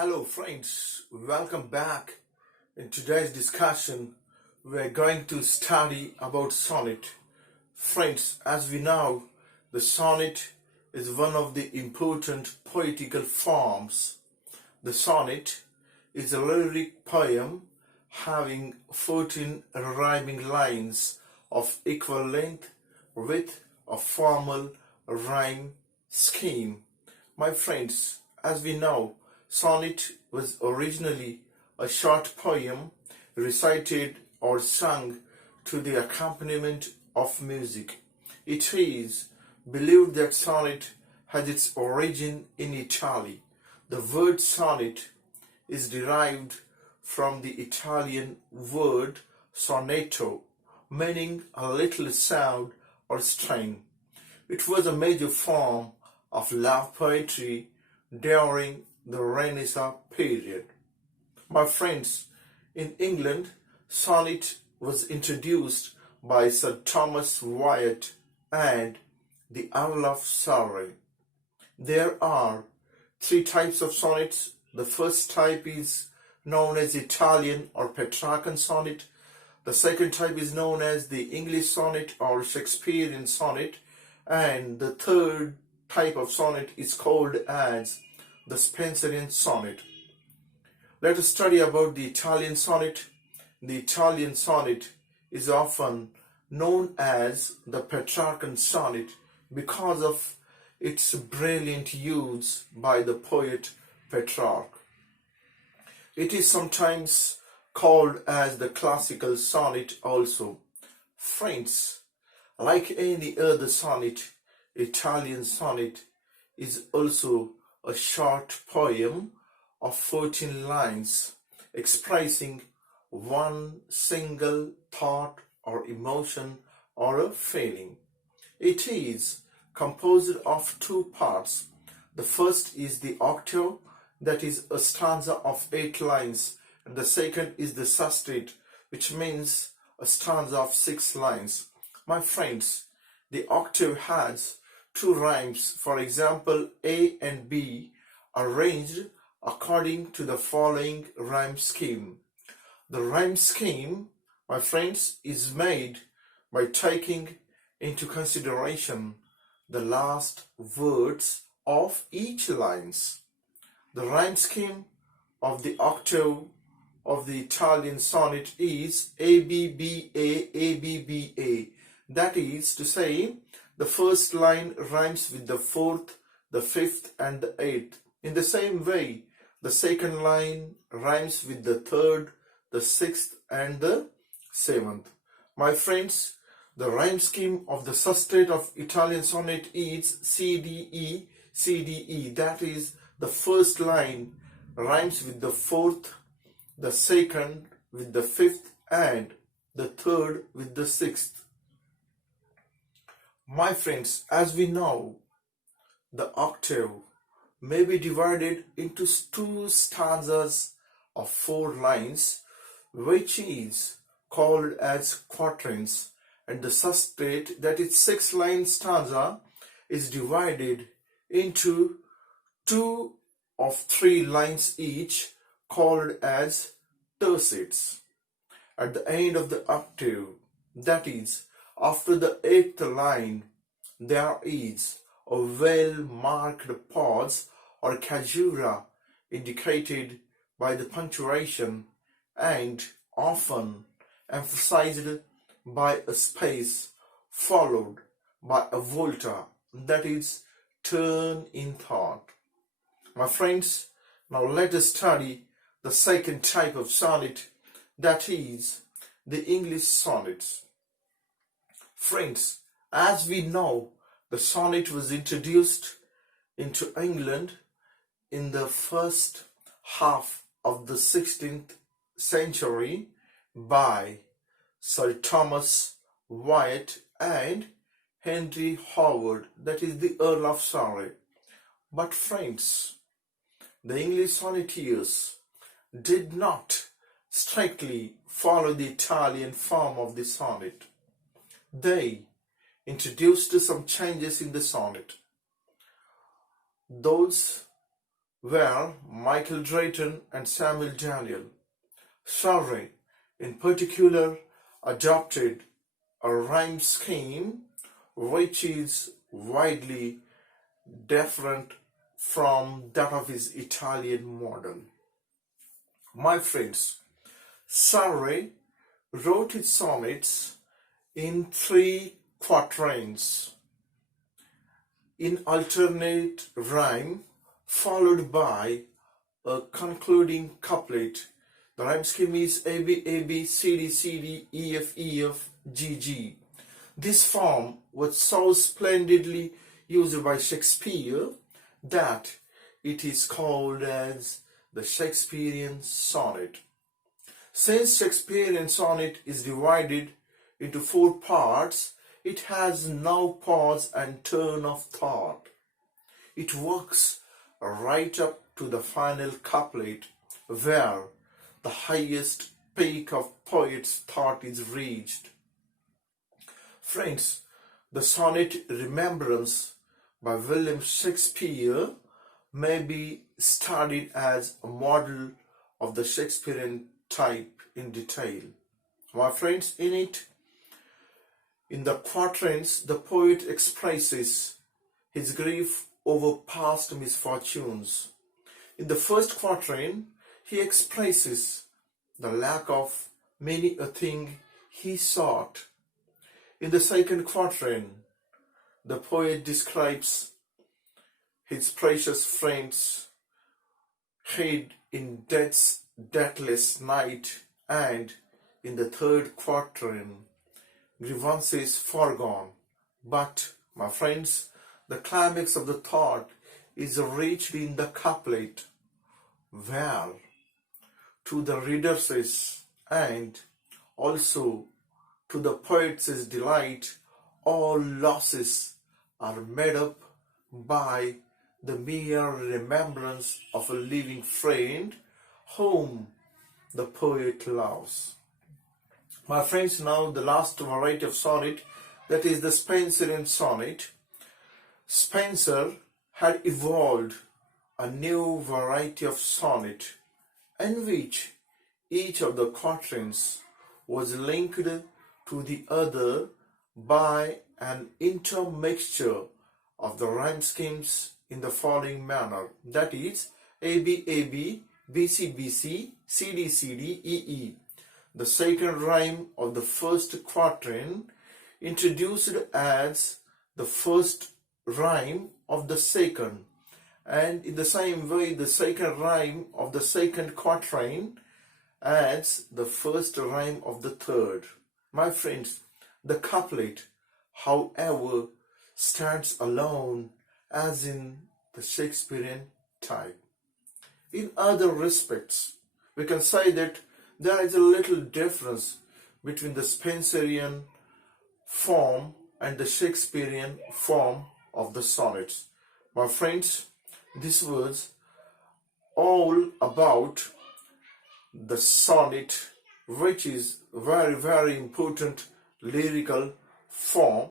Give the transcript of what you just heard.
Hello friends, welcome back. In today's discussion, we are going to study about sonnet. Friends, as we know, the sonnet is one of the important poetical forms. The sonnet is a lyric poem having 14 rhyming lines of equal length with a formal rhyme scheme. My friends, as we know, sonnet was originally a short poem recited or sung to the accompaniment of music. It is believed that sonnet has its origin in Italy. The word sonnet is derived from the Italian word sonetto, meaning a little sound or strain. It was a major form of love poetry during the Renaissance period. My friends, in England, sonnet was introduced by Sir Thomas Wyatt and the Earl of Surrey. There are three types of sonnets. The first type is known as Italian or Petrarchan sonnet. The second type is known as the English sonnet or Shakespearean sonnet. And the third type of sonnet is called as the Spenserian sonnet. Let us study about the Italian sonnet. The Italian sonnet is often known as the Petrarchan sonnet because of its brilliant use by the poet Petrarch. It is sometimes called as the classical sonnet also. Friends, like any other sonnet, Italian sonnet is also a short poem of 14 lines expressing one single thought or emotion or a feeling. It is composed of two parts. The first is the octave, that is a stanza of 8 lines, and the second is the sestet, which means a stanza of 6 lines. My friends, the octave has 2 rhymes, for example, A and B, arranged according to the following rhyme scheme. The rhyme scheme, my friends, is made by taking into consideration the last words of each lines. The rhyme scheme of the octave of the Italian sonnet is ABBA, ABBA. That is to say, the first line rhymes with the 4th, the 5th, and the 8th. In the same way, the second line rhymes with the 3rd, the 6th, and the 7th. My friends, the rhyme scheme of the sestet of Italian sonnet is CDE, CDE. That is, the first line rhymes with the 4th, the second with the 5th, and the 3rd with the 6th. My friends, as we know, the octave may be divided into 2 stanzas of 4 lines, which is called as quatrains, and the sestet, that is 6-line stanza, is divided into 2 of 3 lines each, called as tercets. At the end of the octave, that is, after the 8th line, there is a well-marked pause or caesura indicated by the punctuation and often emphasized by a space followed by a volta, that is, turn in thought. My friends, now let us study the second type of sonnet, that is the English sonnets. Friends, as we know, the sonnet was introduced into England in the first half of the 16th century by Sir Thomas Wyatt and Henry Howard, that is the Earl of Surrey. But friends, the English sonneteers did not strictly follow the Italian form of the sonnet. They introduced some changes in the sonnet. Those were Michael Drayton and Samuel Daniel. Surrey, in particular, adopted a rhyme scheme which is widely different from that of his Italian model. My friends, Surrey wrote his sonnets in 3 quatrains in alternate rhyme, followed by a concluding couplet. The rhyme scheme is A B A B C D C D E F E F G G. This form was so splendidly used by Shakespeare that it is called as the Shakespearean sonnet. Since Shakespearean sonnet is divided into 4 parts, it has no pause and turn of thought. It works right up to the final couplet, where the highest peak of poet's thought is reached. Friends, the sonnet Remembrance by William Shakespeare may be studied as a model of the Shakespearean type in detail. My friends, in the quatrains, the poet expresses his grief over past misfortunes. In the first quatrain, he expresses the lack of many a thing he sought. In the second quatrain, the poet describes his precious friends hid in death's deathless night, and in the third quatrain, grievances foregone. But, my friends, the climax of the thought is reached in the couplet, where, to the reader's and also to the poet's delight, all losses are made up by the mere remembrance of a living friend whom the poet loves. My friends, now the last variety of sonnet, that is the Spenserian sonnet. Spenser had evolved a new variety of sonnet in which each of the quatrains was linked to the other by an intermixture of the rhyme schemes in the following manner, that is A B A B, B C B C, C D C D, E E. The second rhyme of the first quatrain introduced as the first rhyme of the second, and in the same way the second rhyme of the second quatrain adds the first rhyme of the third. My friends, the couplet, however, stands alone as in the Shakespearean type. In other respects, we can say that there is a little difference between the Spenserian form and the Shakespearean form of the sonnets. My friends, this was all about the sonnet, which is very, very important lyrical form